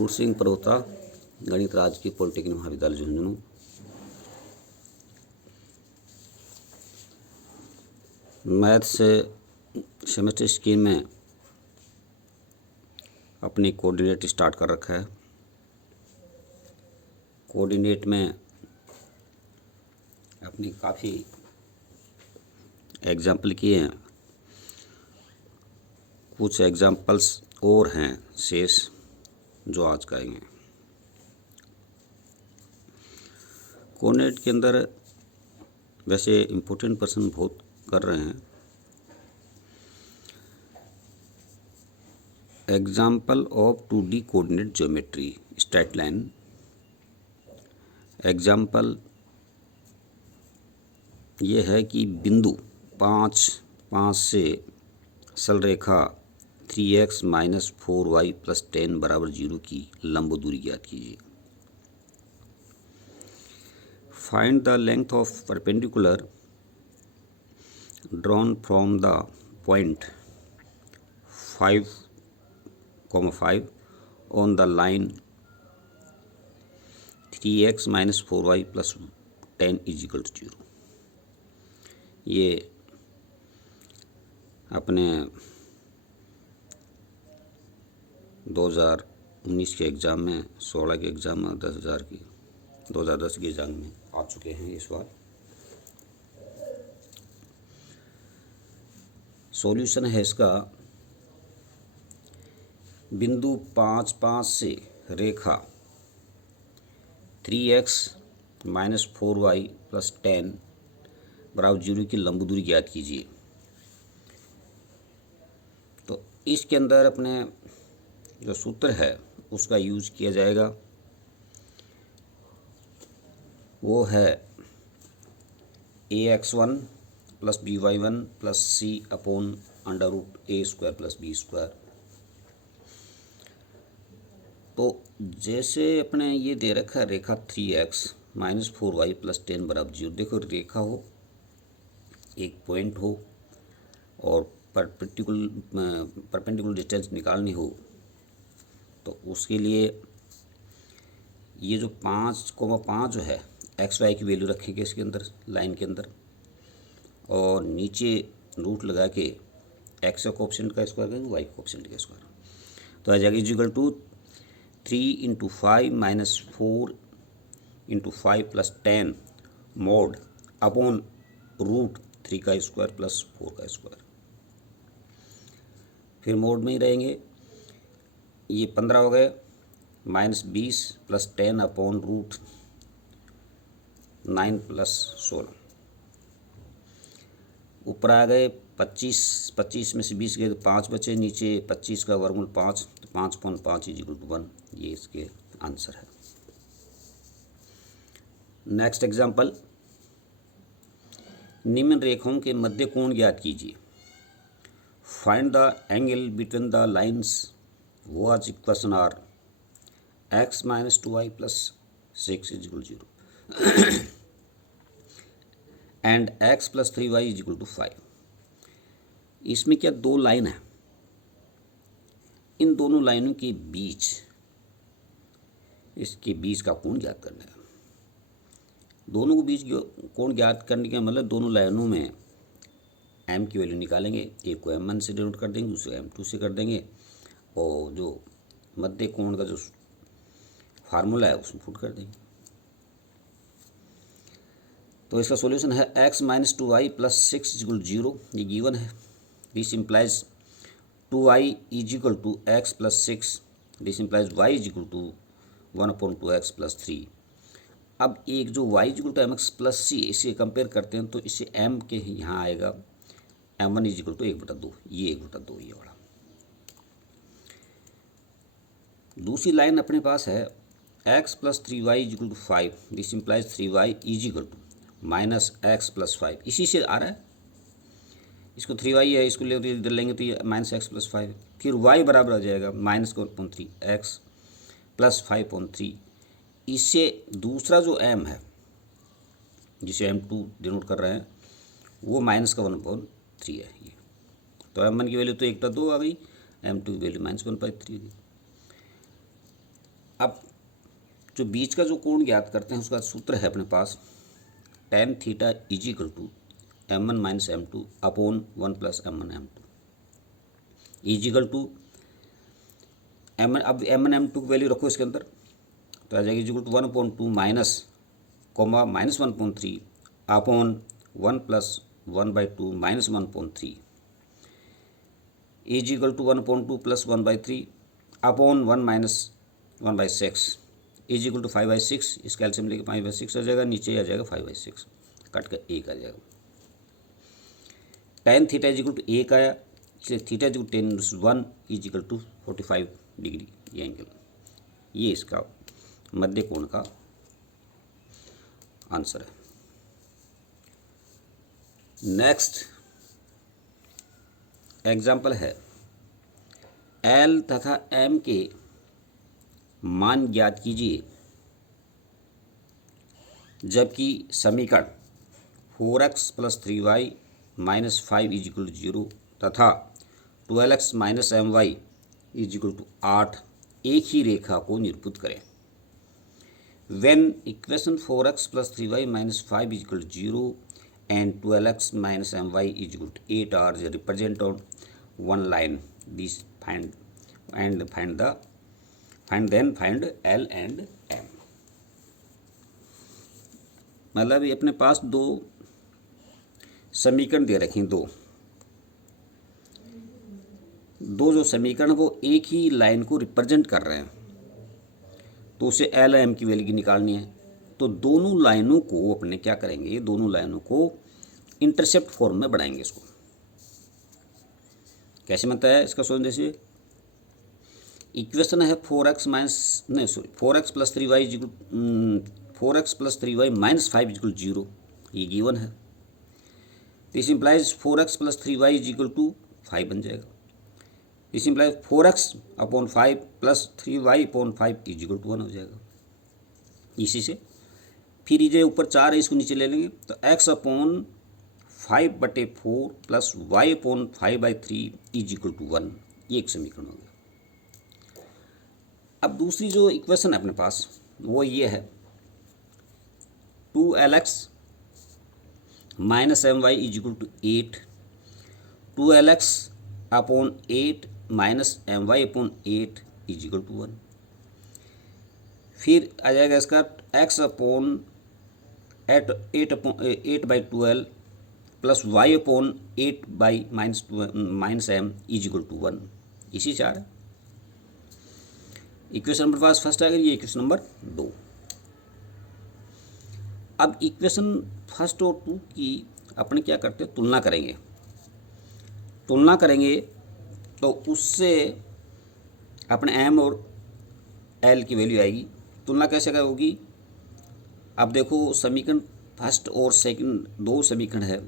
मुकुट सिंह परोता, गणित राजकीय पॉलिटेक्निक महाविद्यालय झुंझुनू। मैथ से सेमेस्टर स्कीम में अपनी कोऑर्डिनेट स्टार्ट कर रखा है। कोऑर्डिनेट में अपनी काफ़ी एग्जाम्पल किए हैं, कुछ एग्जाम्पल्स और हैं शेष जो आज करेंगे। कोऑर्डिनेट के अंदर वैसे इम्पोर्टेंट पर्सन बहुत कर रहे हैं। Example of 2D coordinate geometry straight line. Example ये है कि बिंदु 5 से सल रेखा 3x - 4y + 10 = 0 की लंब दूरी ज्ञात कीजिए। Find the length of perpendicular drawn from the point 5, on the line 3x - 4y + 10 = 0। ये अपने 2019 के एग्ज़ाम में, 16 के एग्ज़ाम में, 2010 के एग्ज़ाम में आ चुके हैं ये सवाल। सॉल्यूशन है इसका, बिंदु 5 से रेखा 3x - 4y + 10 = 0 की लंब दूरी ज्ञात कीजिए। तो इसके अंदर अपने जो सूत्र है उसका यूज़ किया जाएगा, वो है ax1 + by1 + c/√a² + b²। तो जैसे अपने ये दे रखा है रेखा 3x - 4y + 10 = 0। देखो, रेखा हो, एक पॉइंट हो और परपेंडिकुलर डिस्टेंस निकालनी हो, तो उसके लिए ये जो 5,5 जो है XY की वैल्यू रखेंगे इसके अंदर, लाइन के अंदर, और नीचे रूट लगा के x कोएफिशिएंट का स्क्वायर करेंगे, y कोएफिशिएंट का स्क्वायर। तो आ जाएगा = 3 × 5 - 4 × 5 + 10 mod अपॉन √3 का स्क्वायर + 4 का स्क्वायर। फिर मोड में ही रहेंगे, ये 15 हो गए, -20 + 10 अपॉन √9 + 16। ऊपर आ गए 25 में से 20 गए तो 5 बचे, नीचे 25 का वर्गमूल 5, तो 5/5 = 1। ये इसके आंसर है। नेक्स्ट एग्जाम्पल, निम्न रेखाओं के मध्य कोण ज्ञात कीजिए। Find the angle between the lines whose equation are x - 2y + 6 = 0 and x + 3y = 5। इसमें क्या दो लाइन है, इन दोनों लाइनों के बीच, इसके बीच का कोण ज्ञात करना है। दोनों के बीच कोण ज्ञात करने का मतलब दोनों लाइनों में m की वैल्यू निकालेंगे, एक को m1 से डिनोट कर देंगे, दूसरे m2 से कर देंगे, और जो मध्य कोण का जो फार्मूला है उसमें पुट कर देंगे। तो इसका सॉल्यूशन है x - 2y + 6 = 0, ये गिवन है। This implies 2y = x + 6, this implies y = 1/2x + 3। अब एक जो y = mx + c, इसे कंपेयर करते हैं तो इसे m के यहाँ आएगा m1 = 1/2, ये 1/2 ये वाला। दूसरी लाइन अपने पास है x + 3y = 5, this implies 3y = -x + 5। इसी से आ रहा है, इसको 3y है, इसको इधर लेंगे तो ये -x + 5। फिर y बराबर आ जाएगा -3 x + 5/3। इससे दूसरा जो m है, जिसे m2 डिनोट कर रहे हैं, वो -1/3 है ये। तो m1 की वैल्यू तो 1/2 आ गई, m2 की वैल्यू -1/3 आ गई। अब जो बीच का जो कोण ज्ञात करते हैं उसका सूत्र है अपने पास tan theta is equal to m1 minus m2 upon 1 plus m1 m2 is equal to m1। अब m1 m2 की वैल्यू रखो इसके अंदर तो आ जाएगी is equal to 1/2 minus comma minus 1/3 upon 1 plus 1/2 minus 1/3 is equal to 1/2 plus 1/3 upon 1 minus 1/6 is equal to 5/6। इसका LCM लेके 5/6 आ जाएगा, नीचे आ जाएगा 5/6, कट कर 1 आ जाएगा। tan theta is equal to 1 आया, इसलिए theta is equal to 10 is equal to 45 degree ये एंगल, ये इसका मध्य कोण का आंसर है। नेक्स्ट एग्जाम्पल है L तथा M के मान ज्ञात कीजिए जबकि समीकरण 4x plus 3y minus 5 is equal to 0 तथा 12x minus my is equal to 8 एक ही रेखा को निरूपित करें। When equation 4x plus 3y minus 5 is equal to 0 and 12x minus my is equal to 8 are represented on one line, this find L and M। मतलब ये अपने पास दो समीकरण दे रखे हैं, दो जो समीकरण वो एक ही लाइन को रिप्रेजेंट कर रहे हैं, तो उसे एल एम की वैल्यू निकालनी है। तो दोनों लाइनों को अपने क्या करेंगे, दोनों लाइनों को इंटरसेप्ट फॉर्म में बढ़ाएंगे। इसको कैसे बनता है इसका सोचने, जैसे इक्वेशन है 4x plus 3y is equal 4x plus 3y minus 5 is equal 0, ये गिवन है। This implies 4x plus 3y is equal to 5 बन जाएगा। This implies 4x upon 5 plus 3y upon 5 is equal to 1 हो जाएगा। इसी से फिर ये ऊपर 4 है, इसको नीचे ले लेंगे तो x upon 5/4 plus y upon 5/3 is equal to 1, ये एक समीकरण हो गया। अब दूसरी जो इक्वेशन है अपने पास वो ये है 2lx minus my is equal to 8, 2lx upon 8 minus my upon 8 is equal to 1। फिर आ जाएगा इसका x upon 8/12 plus y upon 8 by minus m is equal to 1। इसी 4 है। इक्वेशन नंबर पास फर्स्ट आएगा, ये इक्वेशन नंबर 2। अब इक्वेशन फर्स्ट और 2 की अपने क्या करते हैं, तुलना करेंगे तो उससे अपने m और l की वैल्यू आएगी। तुलना कैसे होगी, अब देखो समीकरण फर्स्ट और सेकंड दो समीकरण है,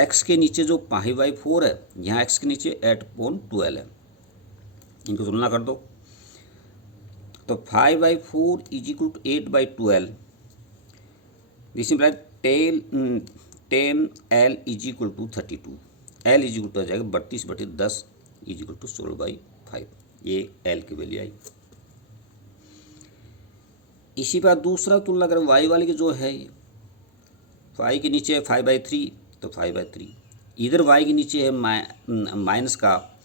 x के नीचे जो 5/4 है, यहाँ x के नीचे 8/12 है, इनको तुलना कर दो तो 5/4 is equal to 8/12। This implies 10l is equal to 32, l is equal to आ जाएगा 32/10 इज इक्वल टू 16/5, ये l की वैल्यू आई। इसी बात दूसरा तुलना करें y वाले की जो है, y के नीचे है 5/3 तो 5/3, इधर y के नीचे है माइनस का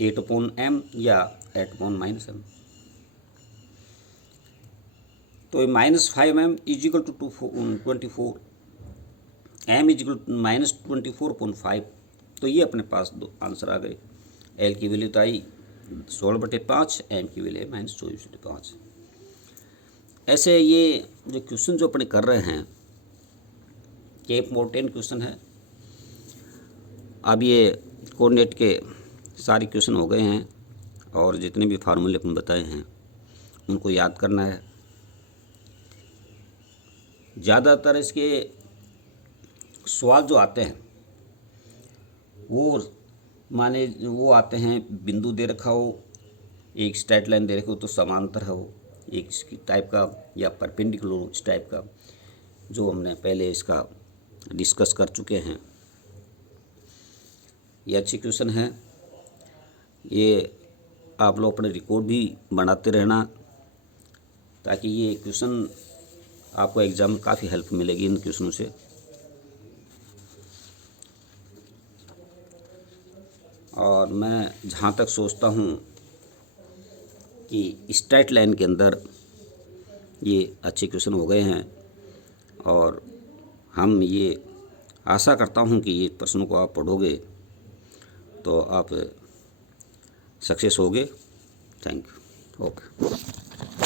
8/m या 8/-m, तो -5m is equal to 24, m is equal to -24/5। तो ये अपने पास दो आंसर आ गए। l की वैल्यू तो आई 16/5, m की वैल्यू है -24/5। ऐसे ये जो क्वेश्चन जो अपने कर रहे हैं ये इम्पोर्टेंट क्वेश्चन है। अब ये कोऑर्डिनेट के सारे क्वेश्चन हो गए हैं और जितने भी फार्मूले अपन बताए हैं उनको याद करना है। ज़्यादातर इसके सवाल जो आते हैं वो आते हैं बिंदु दे रखा हो, एक स्ट्रेट लाइन दे रखी हो तो समांतर हो, एक टाइप का या परपेंडिकुलर इस टाइप का, जो हमने पहले इसका डिस्कस कर चुके हैं। ये अच्छी क्वेश्चन है। ये आप लोग अपने रिकॉर्ड भी बनाते रहना, ताकि ये क्वेश्चन आपको एग्ज़ाम में काफ़ी हेल्प मिलेगी इन क्वेश्चनों से। और मैं जहाँ तक सोचता हूँ कि स्ट्रेट लाइन के अंदर ये अच्छे क्वेश्चन हो गए हैं, और हम ये आशा करता हूँ कि ये प्रश्नों को आप पढ़ोगे तो आप सक्सेस होगे। Thank you. ओके।